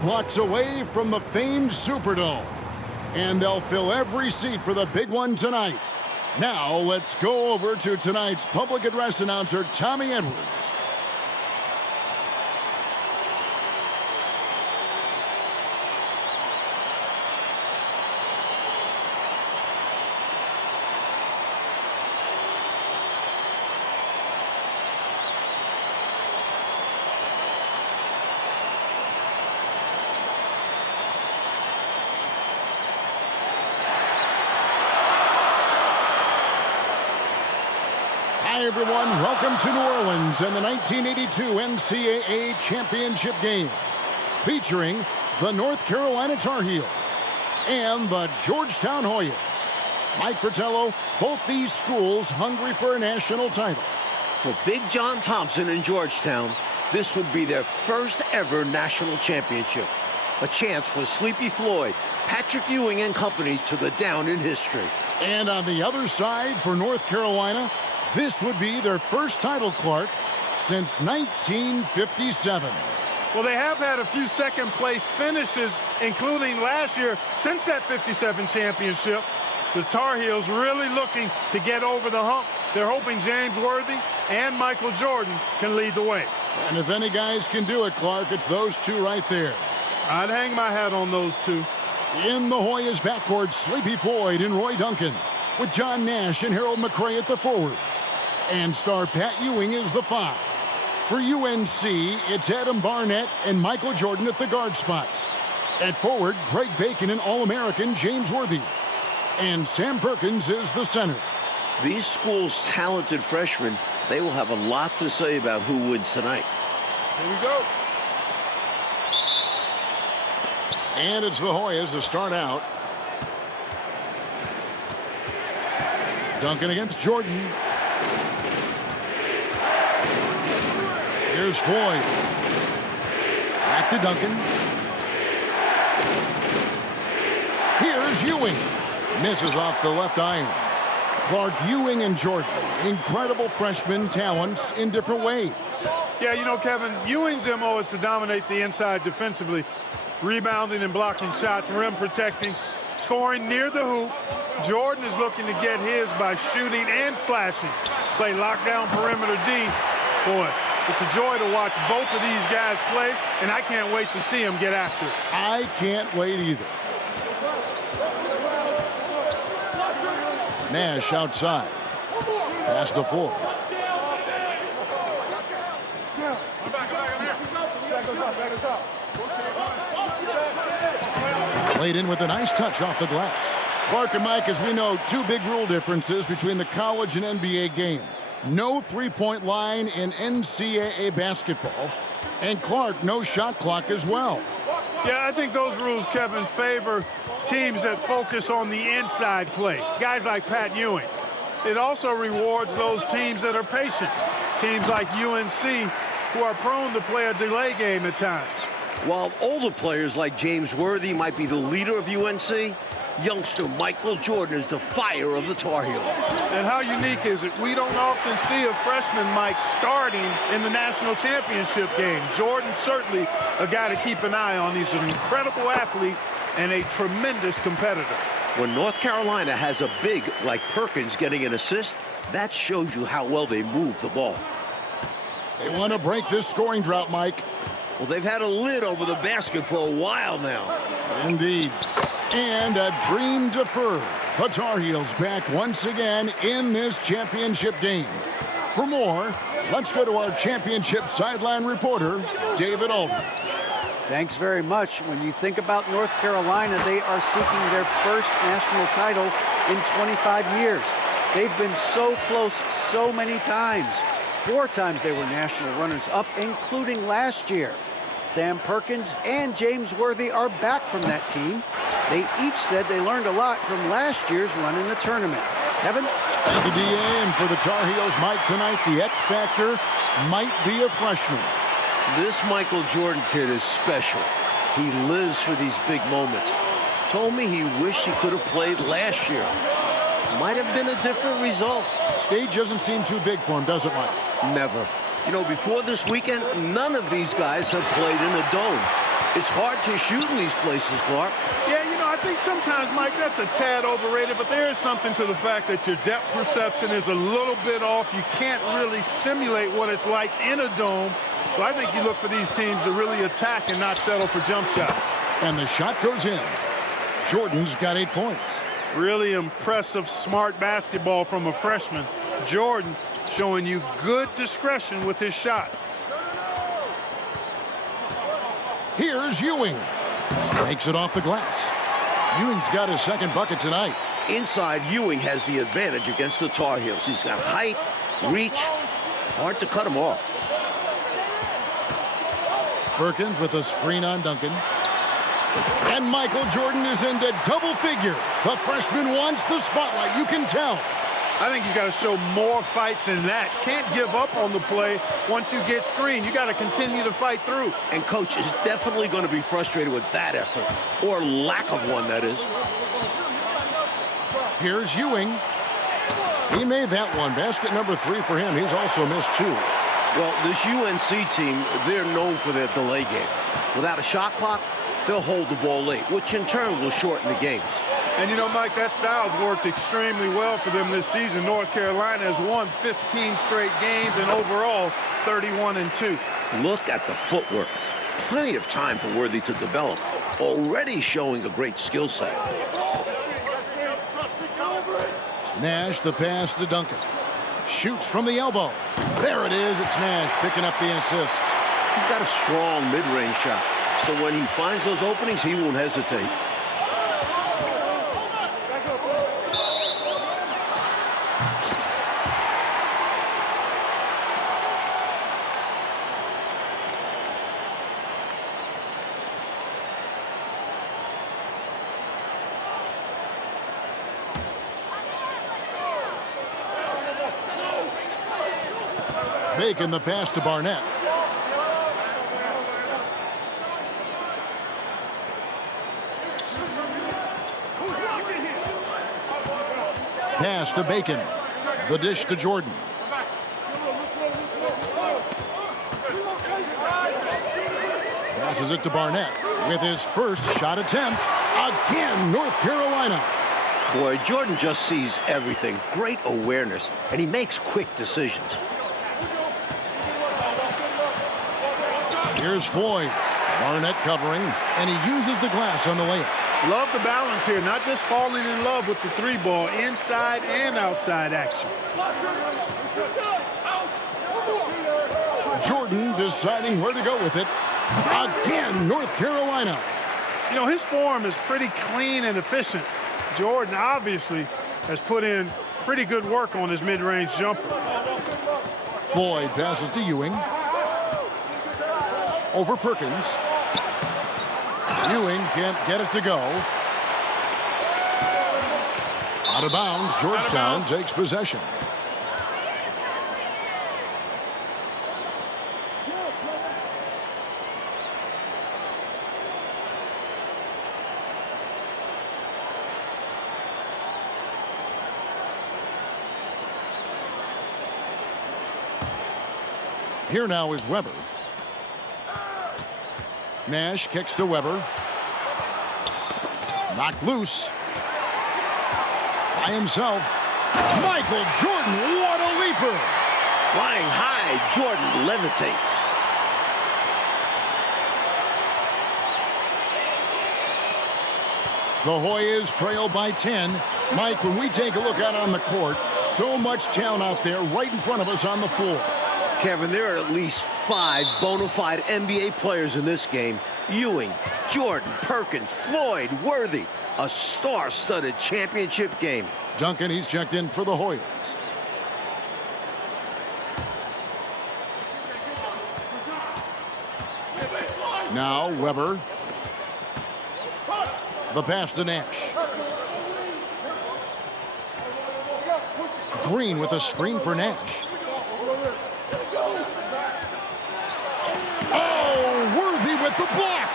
Blocks away from the famed Superdome. And they'll fill every seat for the big one tonight. Now let's go over to tonight's public address announcer, Tommy Edwards. Hi, everyone. Welcome to New Orleans and the 1982 NCAA Championship game, featuring the North Carolina Tar Heels and the Georgetown Hoyas. Mike Fratello, both these schools hungry for a national title. For Big John Thompson in Georgetown, this would be their first ever national championship. A chance for Sleepy Floyd, Patrick Ewing and company to go down in history. And on the other side for North Carolina, this would be their first title, Clark, since 1957. Well, they have had a few second-place finishes, including last year, since that 57 championship. The Tar Heels really looking to get over the hump. They're hoping James Worthy and Michael Jordan can lead the way. And if any guys can do it, Clark, it's those two right there. I'd hang my hat on those two. In the Hoyas backcourt, Sleepy Floyd and Roy Duncan, with John Nash and Harold McRae at the forwards. And star Pat Ewing is the 5. For UNC, it's Adam Barnett and Michael Jordan at the guard spots. At forward, Greg Bacon and All-American James Worthy. And Sam Perkins is the center. These schools' talented freshmen, they will have a lot to say about who wins tonight. Here we go. And it's the Hoyas to start out. Duncan against Jordan. Here's Floyd. Back to Duncan. Here's Ewing. Misses off the left iron. Clark, Ewing and Jordan, incredible freshman talents in different ways. Yeah, you know, Kevin, Ewing's MO is to dominate the inside defensively, rebounding and blocking shots, rim protecting, scoring near the hoop. Jordan is looking to get his by shooting and slashing. Play lockdown perimeter D. Boy, it's a joy to watch both of these guys play, and I can't wait to see them get after it. I can't wait either. Nash outside. Pass to Floyd. Played in with a nice touch off the glass. Clark and Mike, as we know, two big rule differences between the college and NBA game. No three-point line in NCAA basketball. And Clark, no shot clock as well. Yeah, I think those rules, Kevin, favor teams that focus on the inside play. Guys like Pat Ewing. It also rewards those teams that are patient. Teams like UNC who are prone to play a delay game at times. While older players like James Worthy might be the leader of UNC, youngster Michael Jordan is the fire of the Tar Heels. And how unique is it? We don't often see a freshman, Mike, starting in the national championship game. Jordan certainly a guy to keep an eye on. He's an incredible athlete and a tremendous competitor. When North Carolina has a big like Perkins getting an assist, that shows you how well they move the ball. They want to break this scoring drought, Mike. Well, they've had a lid over the basket for a while now. Indeed. And a dream deferred. The Tar Heels back once again in this championship game. For more, let's go to our championship sideline reporter, David Aldridge. Thanks very much. When you think about North Carolina, they are seeking their first national title in 25 years. They've been so close so many times. 4 times they were national runners-up, including last year. Sam Perkins and James Worthy are back from that team. They each said they learned a lot from last year's run in the tournament. Kevin? Thank you, DA. And for the Tar Heels, Mike, tonight, the X factor might be a freshman. This Michael Jordan kid is special. He lives for these big moments. Told me he wished he could have played last year. Might have been a different result. Stage doesn't seem too big for him, does it, Mike? Never. You know, before this weekend, none of these guys have played in a dome. It's hard to shoot in these places, Clark. Yeah, you know, I think sometimes, Mike, that's a tad overrated, but there is something to the fact that your depth perception is a little bit off. You can't really simulate what it's like in a dome. So I think you look for these teams to really attack and not settle for jump shots. And the shot goes in. Jordan's got 8 points. Really impressive, smart basketball from a freshman. Jordan showing you good discretion with his shot. Here's Ewing. Takes it off the glass. Ewing's got his second bucket tonight. Inside, Ewing has the advantage against the Tar Heels. He's got height, reach, hard to cut him off. Perkins with a screen on Duncan. And Michael Jordan is into double figures. The freshman wants the spotlight, you can tell. I think he's got to show more fight than that. Can't give up on the play once you get screened. You got to continue to fight through. And coach is definitely going to be frustrated with that effort, or lack of one, that is. Here's Ewing. He made that one. Basket number 3 for him. He's also missed 2. Well, this UNC team, they're known for their delay game. Without a shot clock, they'll hold the ball late, which in turn will shorten the games. And you know, Mike, that style's worked extremely well for them this season. North Carolina has won 15 straight games and overall 31-2. Look at the footwork. Plenty of time for Worthy to develop. Already showing a great skill set. Nash the pass to Duncan. Shoots from the elbow. There it is. It's Nash picking up the assists. He's got a strong mid-range shot. So when he finds those openings, he won't hesitate. Bacon the pass to Barnett. Pass to Bacon. The dish to Jordan. Passes it to Barnett with his first shot attempt. Again, North Carolina. Boy, Jordan just sees everything. Great awareness, and he makes quick decisions. Here's Floyd. Barnett covering, and he uses the glass on the layup. Love the balance here, not just falling in love with the 3-ball, inside and outside action. Jordan deciding where to go with it. Again, North Carolina. You know, his form is pretty clean and efficient. Jordan obviously has put in pretty good work on his mid-range jumper. Floyd passes to Ewing. Over Perkins. Ewing can't get it to go. Out of bounds. Georgetown takes possession. Here now is Weber. Nash kicks to Weber. Knocked loose. By himself. Michael Jordan, what a leaper! Flying high, Jordan levitates. The Hoyas trail by 10. Mike, when we take a look out on the court, so much talent out there right in front of us on the floor. Kevin, there are at least 5 bona fide NBA players in this game. Ewing, Jordan, Perkins, Floyd, Worthy. A star-studded championship game. Duncan, he's checked in for the Hoyas. Now Weber. The pass to Nash. Green with a screen for Nash. The block.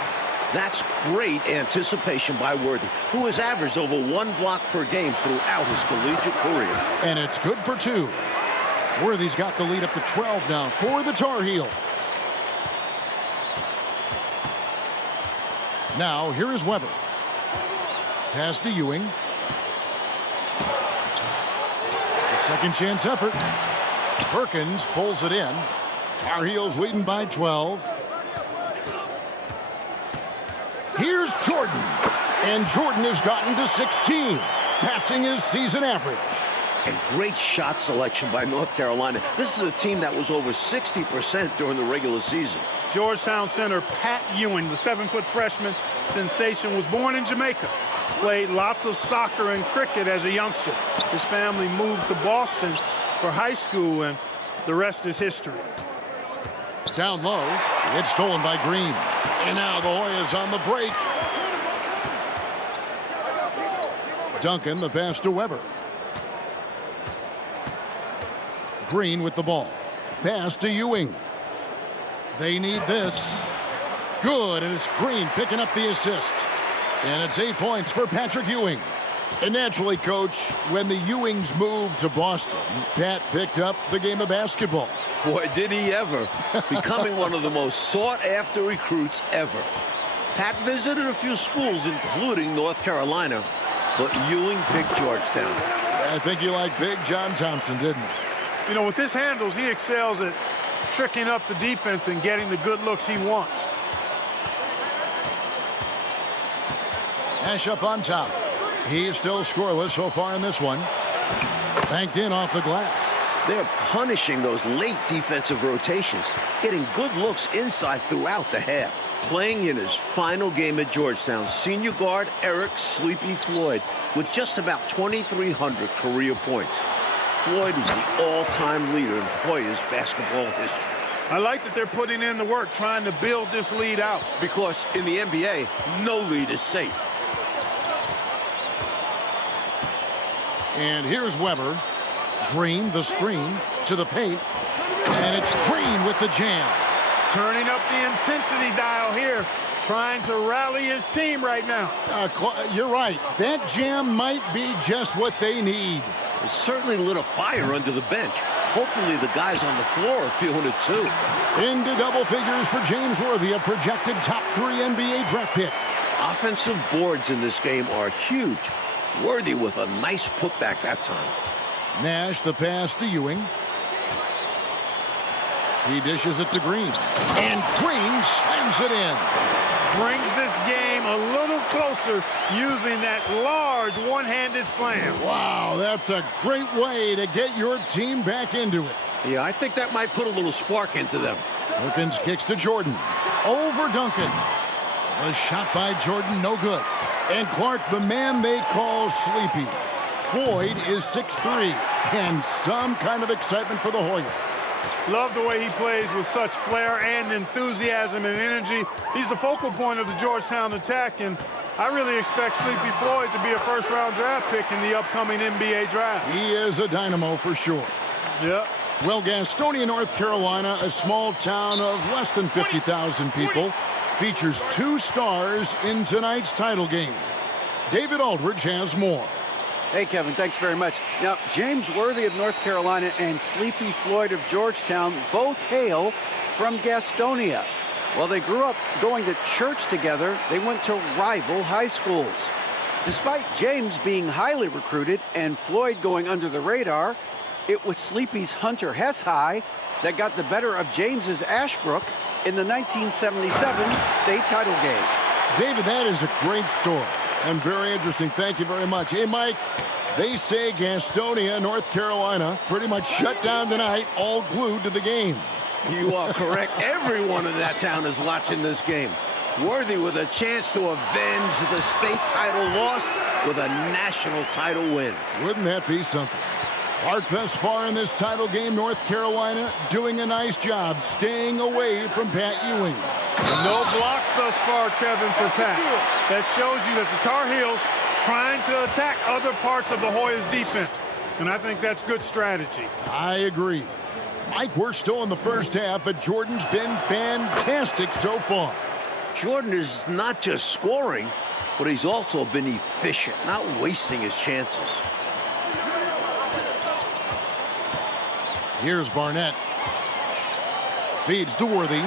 That's great anticipation by Worthy, who has averaged over 1 block per game throughout his collegiate career. And it's good for 2. Worthy's got the lead up to 12 now for the Tar Heels. Now, here is Weber. Pass to Ewing. A second chance effort. Perkins pulls it in. Tar Heels leading by 12. Here's Jordan. And Jordan has gotten to 16, passing his season average. And great shot selection by North Carolina. This is a team that was over 60% during the regular season. Georgetown center Pat Ewing, the 7-foot freshman sensation, was born in Jamaica. Played lots of soccer and cricket as a youngster. His family moved to Boston for high school, and the rest is history. Down low, it's stolen by Green. And now the Hoyas on the break. Duncan, the pass to Weber. Green with the ball. Pass to Ewing. They need this. Good, and it's Green picking up the assist. And it's 8 points for Patrick Ewing. And naturally, Coach, when the Ewings moved to Boston, Pat picked up the game of basketball. Boy, did he ever. Becoming one of the most sought-after recruits ever. Pat visited a few schools, including North Carolina, but Ewing picked Georgetown. I think he liked Big John Thompson, didn't he? You know, with his handles, he excels at tricking up the defense and getting the good looks he wants. Nash up on top. He's still scoreless so far in this one. Banked in off the glass. They're punishing those late defensive rotations, getting good looks inside throughout the half. Playing in his final game at Georgetown, senior guard Eric "Sleepy" Floyd with just about 2,300 career points. Floyd is the all-time leader in Hoyas basketball history. I like that they're putting in the work trying to build this lead out. Because in the NBA, no lead is safe. And here's Weber. Green, the screen, to the paint. And it's Green with the jam. Turning up the intensity dial here, trying to rally his team right now. You're right. That jam might be just what they need. It certainly lit a fire under the bench. Hopefully the guys on the floor are feeling it too. Into double figures for James Worthy, a projected top 3 NBA draft pick. Offensive boards in this game are huge. Worthy with a nice putback that time. Nash, the pass to Ewing. He dishes it to Green. And Green slams it in. Brings this game a little closer using that large one-handed slam. Wow, that's a great way to get your team back into it. Yeah, I think that might put a little spark into them. Perkins kicks to Jordan. Over Duncan. The shot by Jordan, no good. And Clark, the man they call Sleepy. Floyd is 6'3", and some kind of excitement for the Hoyas. Love the way he plays with such flair and enthusiasm and energy. He's the focal point of the Georgetown attack, and I really expect Sleepy Floyd to be a first-round draft pick in the upcoming NBA draft. He is a dynamo for sure. Yep. Well, Gastonia, North Carolina, a small town of less than 50,000 people, features 2 stars in tonight's title game. David Aldridge has more. Hey, Kevin, thanks very much. Now, James Worthy of North Carolina and Sleepy Floyd of Georgetown both hail from Gastonia. While they grew up going to church together, they went to rival high schools. Despite James being highly recruited and Floyd going under the radar, it was Sleepy's Hunter Hess High that got the better of James's Ashbrook in the 1977 state title game. David, that is a great story and very interesting. Thank you very much. Hey, Mike, they say Gastonia, North Carolina, pretty much shut down tonight, all glued to the game. You are correct. Everyone in that town is watching this game. Worthy with a chance to avenge the state title loss with a national title win. Wouldn't that be something? Clark, thus far in this title game, North Carolina doing a nice job staying away from Pat Ewing. No blocks thus far, Kevin, for Pat. That shows you that the Tar Heels trying to attack other parts of the Hoyas defense. And I think that's good strategy. I agree. Mike, we're still in the first half, but Jordan's been fantastic so far. Jordan is not just scoring, but he's also been efficient, not wasting his chances. Here's Barnett. Feeds to Worthy.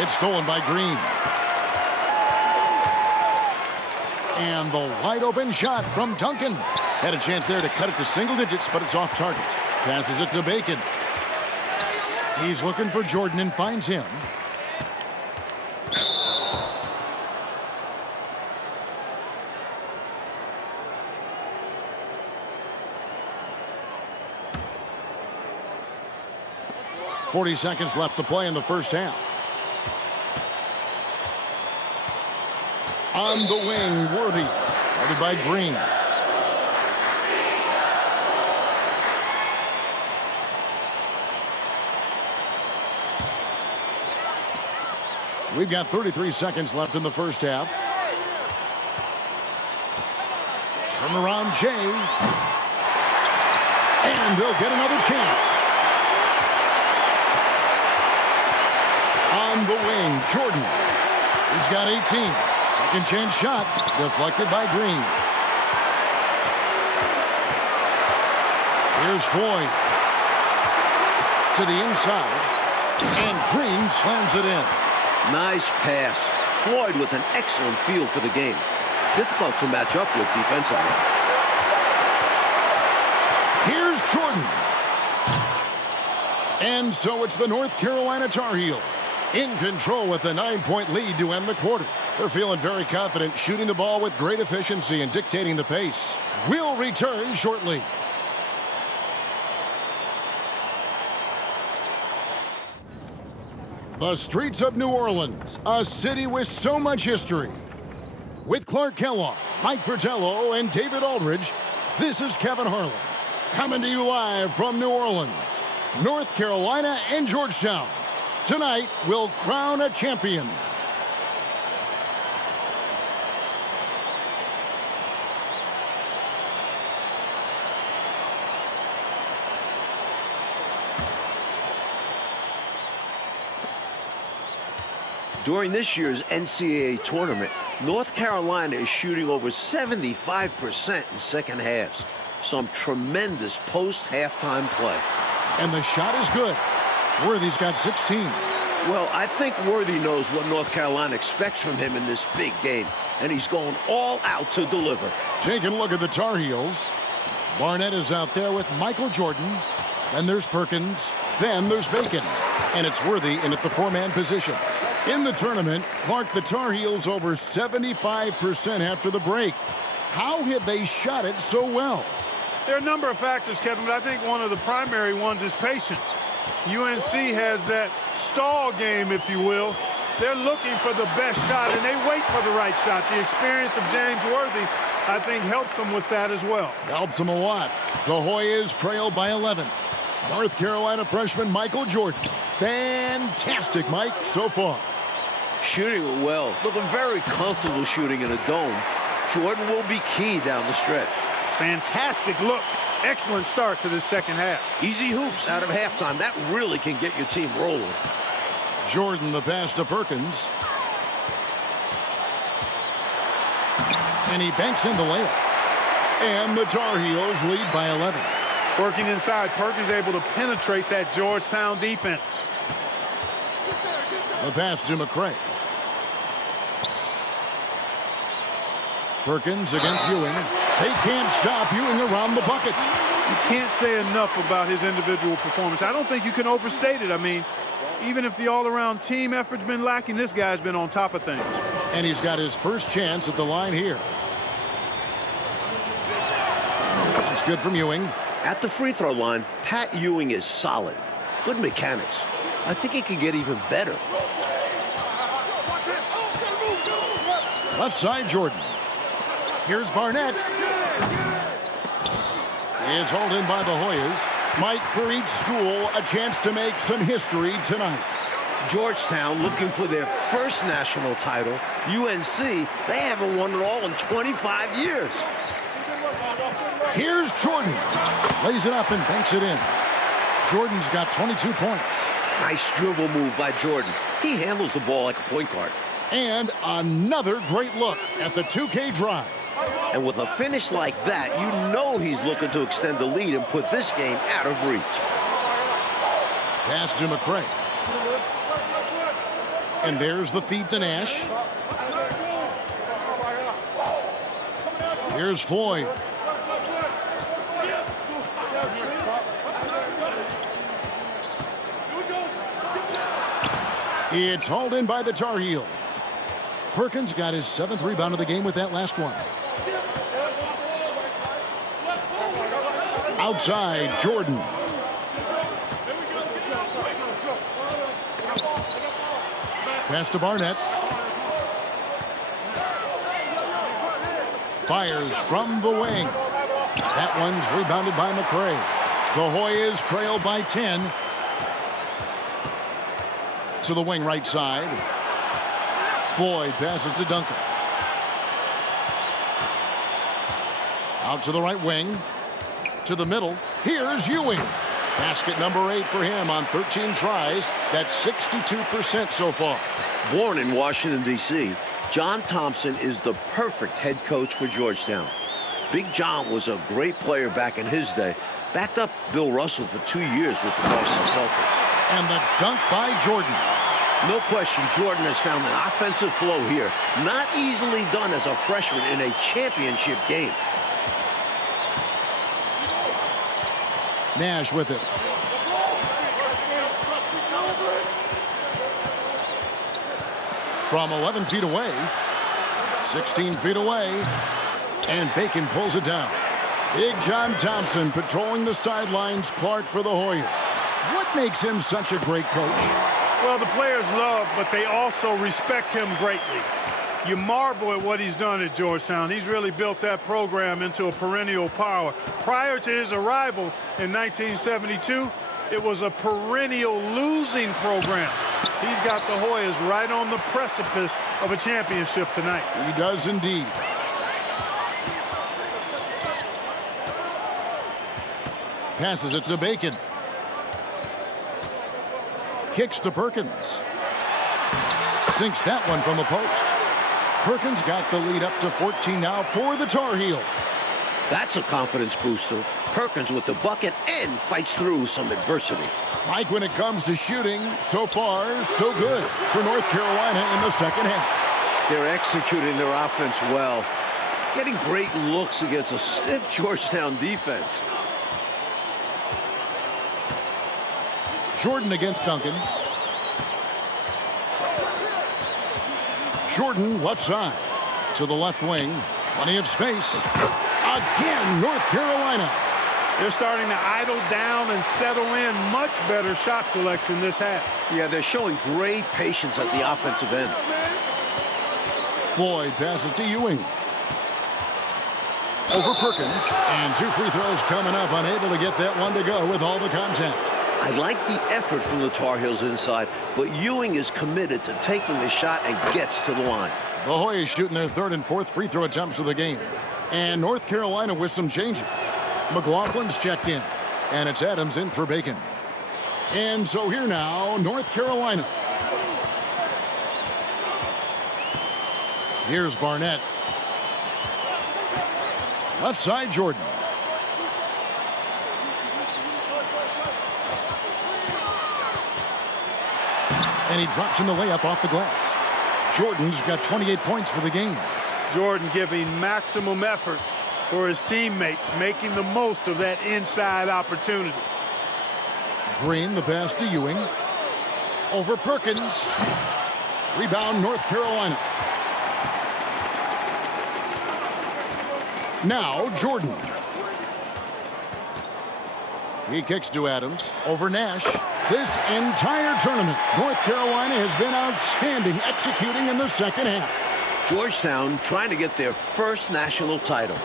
It's stolen by Green. And the wide open shot from Duncan. Had a chance there to cut it to single digits, but it's off target. Passes it to Bacon. He's looking for Jordan and finds him. .40 seconds left to play in the first half. On the wing, Worthy. Guarded by Green. We've got 33 seconds left in the first half. Turnaround Jay. And they'll get another chance. On the wing, Jordan. He's got 18. Second chance shot, deflected by Green. Here's Floyd. To the inside. And Green slams it in. Nice pass. Floyd with an excellent feel for the game. Difficult to match up with defensively. Here's Jordan. And so it's the North Carolina Tar Heels in control with a 9-point lead to end the quarter. They're feeling very confident, shooting the ball with great efficiency and dictating the pace. We'll return shortly. The streets of New Orleans, a city with so much history. With Clark Kellogg, Mike Fratello, and David Aldridge, this is Kevin Harlan, coming to you live from New Orleans, North Carolina, and Georgetown. Tonight, we'll crown a champion. During this year's NCAA tournament, North Carolina is shooting over 75% in second halves. Some tremendous post-halftime play. And the shot is good. Worthy's got 16. Well, I think Worthy knows what North Carolina expects from him in this big game, and he's going all out to deliver. Taking a look at the Tar Heels. Barnett is out there with Michael Jordan. Then there's Perkins. Then there's Bacon. And it's Worthy in at the four-man position. In the tournament, Clark, the Tar Heels over 75% after the break. How have they shot it so well? There are a number of factors, Kevin, but I think one of the primary ones is patience. UNC has that stall game, if you will. They're looking for the best shot, and they wait for the right shot. The experience of James Worthy, I think, helps them with that as well. Helps them a lot. The Hoyas trail by 11. North Carolina freshman Michael Jordan. Fantastic, Mike, so far. Shooting it well. Looking very comfortable shooting in a dome. Jordan will be key down the stretch. Fantastic look. Excellent start to this second half. Easy hoops out of halftime. That really can get your team rolling. Jordan, the pass to Perkins. And he banks in the layup. And the Tar Heels lead by 11. Working inside, Perkins able to penetrate that Georgetown defense. The pass to McCray. Perkins against Ewing. They can't stop Ewing around the bucket. You can't say enough about his individual performance. I don't think you can overstate it. I mean, even if the all-around team effort's been lacking, this guy's been on top of things. And he's got his first chance at the line here. That's good from Ewing. At the free throw line, Pat Ewing is solid. Good mechanics. I think he could get even better. Left side, Jordan. Here's Barnett. It's hauled in by the Hoyas. Mike, for each school, a chance to make some history tonight. Georgetown looking for their first national title. UNC, they haven't won it all in 25 years. Here's Jordan. Lays it up and banks it in. Jordan's got 22 points. Nice dribble move by Jordan. He handles the ball like a point guard. And another great look at the 2K drive. And with a finish like that, you know he's looking to extend the lead and put this game out of reach. Pass to McCray. And there's the feed to Nash. Here's Floyd. It's hauled in by the Tar Heels. Perkins got his 7th rebound of the game with that last one. Outside, Jordan. Pass to Barnett. Fires from the wing. That one's rebounded by McCray. The Hoyas trail by 10. To the wing right side. Floyd passes to Duncan. Out to the right wing. To the middle. Here's Ewing. Basket number 8 for him on 13 tries. That's 62% so far. Born in Washington, D.C., John Thompson is the perfect head coach for Georgetown. Big John was a great player back in his day. Backed up Bill Russell for 2 years with the Boston Celtics. And the dunk by Jordan. No question, Jordan has found an offensive flow here. Not easily done as a freshman in a championship game. Nash with it. From 11 feet away, 16 feet away, and Bacon pulls it down. Big John Thompson patrolling the sidelines. Clark for the Hoyas. What makes him such a great coach? Well, the players love, but they also respect him greatly. You marvel at what he's done at Georgetown. He's really built that program into a perennial power. Prior to his arrival in 1972, it was a perennial losing program. He's got the Hoyas right on the precipice of a championship tonight. He does indeed. Passes it to Bacon. Kicks to Perkins. Sinks that one from the post. Perkins got the lead up to 14 now for the Tar Heels. That's a confidence booster. Perkins with the bucket and fights through some adversity. Mike, when it comes to shooting, so far, so good for North Carolina in the second half. They're executing their offense well. Getting great looks against a stiff Georgetown defense. Jordan against Duncan. Jordan left side to the left wing. Plenty of space. Again, North Carolina. They're starting to idle down and settle in. Much better shot selection this half. Yeah, they're showing great patience at the offensive end. Floyd passes to Ewing. Over Perkins. And 2 free throws coming up. Unable to get that one to go with all the contact. I like the effort from the Tar Heels inside, but Ewing is committed to taking the shot and gets to the line. The Hoyas shooting their 3rd and 4th free throw attempts of the game. And North Carolina with some changes. McLaughlin's checked in, and it's Adams in for Bacon. And so here now, North Carolina. Here's Barnett. Left side, Jordan. And he drops in the layup off the glass. Jordan's got 28 points for the game. Jordan giving maximum effort for his teammates, making the most of that inside opportunity. Green, the pass to Ewing. Over Perkins. Rebound, North Carolina. Now, Jordan. He kicks to Adams. Over Nash. This entire tournament, North Carolina has been outstanding executing in the second half. Georgetown trying to get their first national title.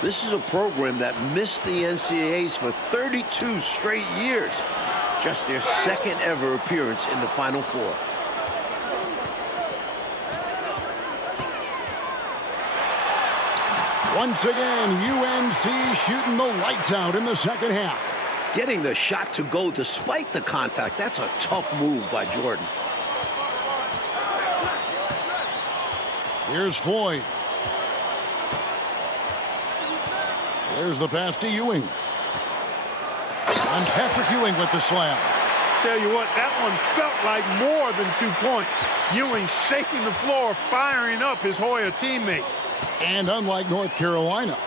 This is a program that missed the NCAAs for 32 straight years. Just their second ever appearance in the Final Four. Once again, UNC shooting the lights out in the second half. Getting the shot to go despite the contact, that's a tough move by Jordan. Here's Floyd. There's the pass to Ewing. And Patrick Ewing with the slam. Tell you what, that one felt like more than 2 points. Ewing shaking the floor, firing up his Hoya teammates. And unlike North Carolina,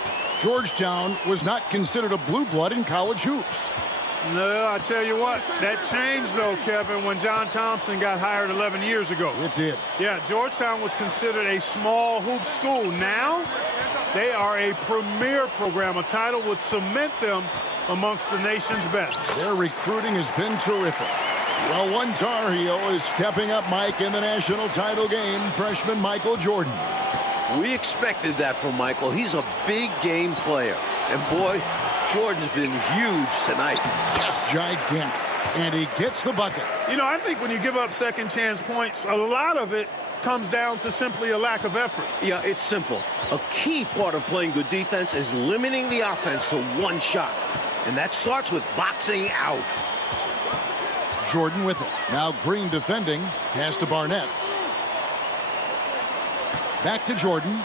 Georgetown was not considered a blue blood in college hoops. No, I tell you what, that changed, though, Kevin, when John Thompson got hired 11 years ago. It did. Yeah, Georgetown was considered a small hoop school. Now, they are a premier program. A title would cement them amongst the nation's best. Their recruiting has been terrific. Well, one Tar Heel is stepping up, Mike, in the national title game, freshman Michael Jordan. We expected that from Michael. He's a big game player. And boy, Jordan's been huge tonight. Just gigantic. And he gets the bucket. You know, I think when you give up second chance points, a lot of it comes down to simply a lack of effort. Yeah, it's simple. A key part of playing good defense is limiting the offense to one shot. And that starts with boxing out. Jordan with it. Now Green defending. Pass to Barnett. Back to Jordan.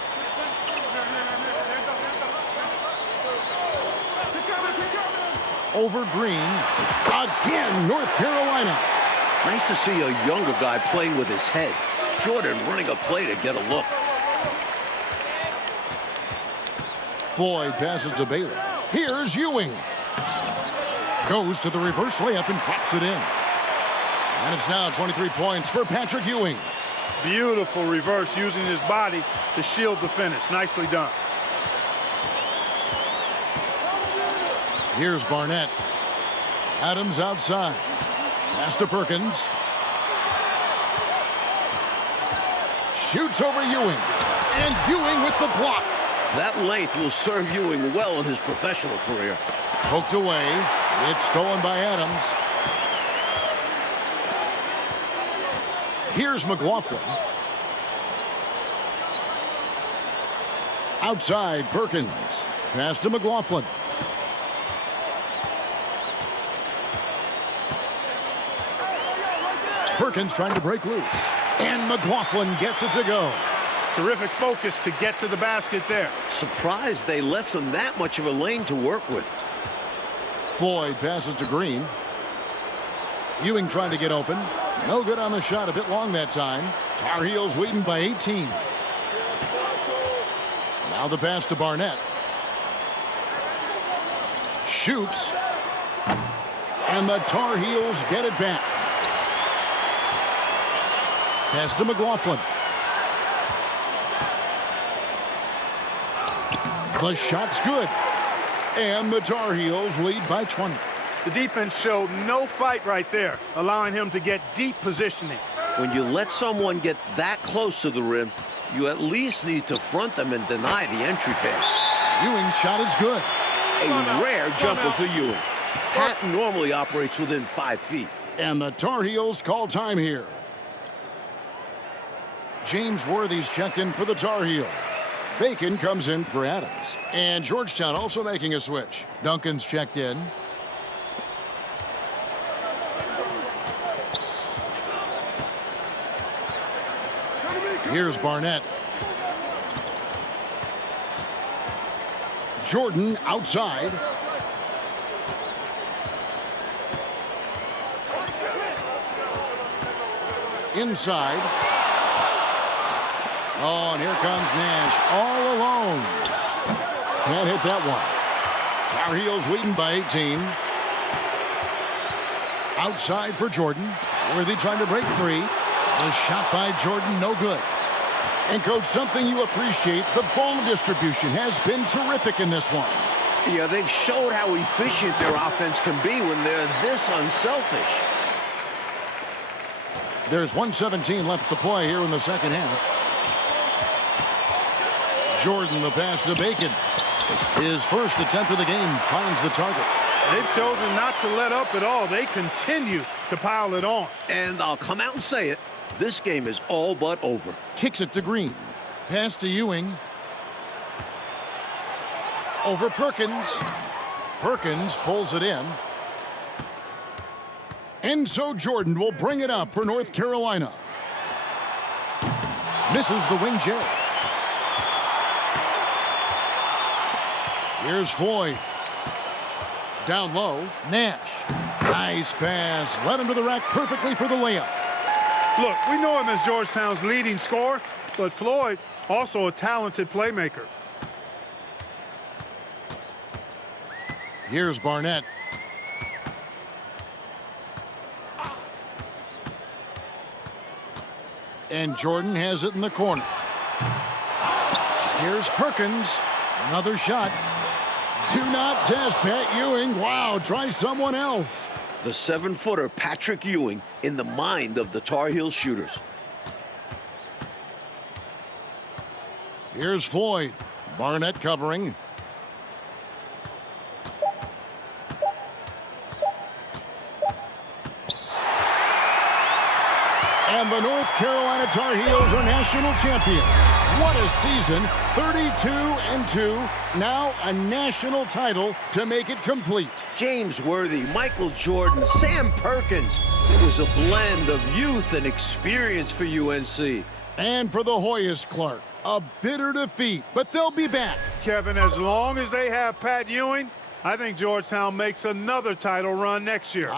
Over Green. Again, North Carolina. Nice to see a younger guy playing with his head. Jordan running a play to get a look. Floyd passes to Bailey. Here's Ewing. Goes to the reverse layup and drops it in. And it's now 23 points for Patrick Ewing. Beautiful reverse, using his body to shield the finish. Nicely done. Here's Barnett. Adams outside. Pass to Perkins. Shoots over Ewing. And Ewing with the block. That length will serve Ewing well in his professional career. Poked away. It's stolen by Adams. Here's McLaughlin. Outside, Perkins. Pass to McLaughlin. Perkins trying to break loose. And McLaughlin gets it to go. Terrific focus to get to the basket there. Surprised they left him that much of a lane to work with. Floyd passes to Green. Ewing trying to get open. No good on the shot. A bit long that time. Tar Heels leading by 18. Now the pass to Barnett. Shoots. And the Tar Heels get it back. Pass to McLaughlin. The shot's good. And the Tar Heels lead by 20. The defense showed no fight right there, allowing him to get deep positioning. When you let someone get that close to the rim, you at least need to front them and deny the entry pass. Ewing's shot is good. A rare jumper for Ewing. Pat normally operates within 5 feet. And the Tar Heels call time here. James Worthy's checked in for the Tar Heels. Bacon comes in for Adams. And Georgetown also making a switch. Duncan's checked in. Here's Barnett. Jordan outside. Inside. Oh, and here comes Nash all alone. Can't hit that one. Tar Heels leading by 18. Outside for Jordan. Worthy trying to break free. The shot by Jordan, no good. And, Coach, something you appreciate, the ball distribution has been terrific in this one. Yeah, they've showed how efficient their offense can be when they're this unselfish. There's 1:17 left to play here in the second half. Jordan, the pass to Bacon. His first attempt of the game finds the target. They've chosen not to let up at all. They continue to pile it on. And I'll come out and say it. This game is all but over. Kicks it to Green. Pass to Ewing. Over Perkins. Perkins pulls it in. And so Jordan will bring it up for North Carolina. Misses the wing J. Here's Floyd. Down low, Nash. Nice pass. Led him to the rack perfectly for the layup. Look, we know him as Georgetown's leading scorer, but Floyd also a talented playmaker. Here's Barnett. And Jordan has it in the corner. Here's Perkins. Another shot. Do not test Pat Ewing. Wow, try someone else. The 7-footer Patrick Ewing in the mind of the Tar Heel shooters. Here's Floyd. Barnett covering. And the North Carolina Tar Heels are national champions. What a season, 32-2. Now a national title to make it complete. James Worthy, Michael Jordan, Sam Perkins. It was a blend of youth and experience for UNC. And for the Hoyas, Clark, a bitter defeat, but they'll be back. Kevin, as long as they have Pat Ewing, I think Georgetown makes another title run next year.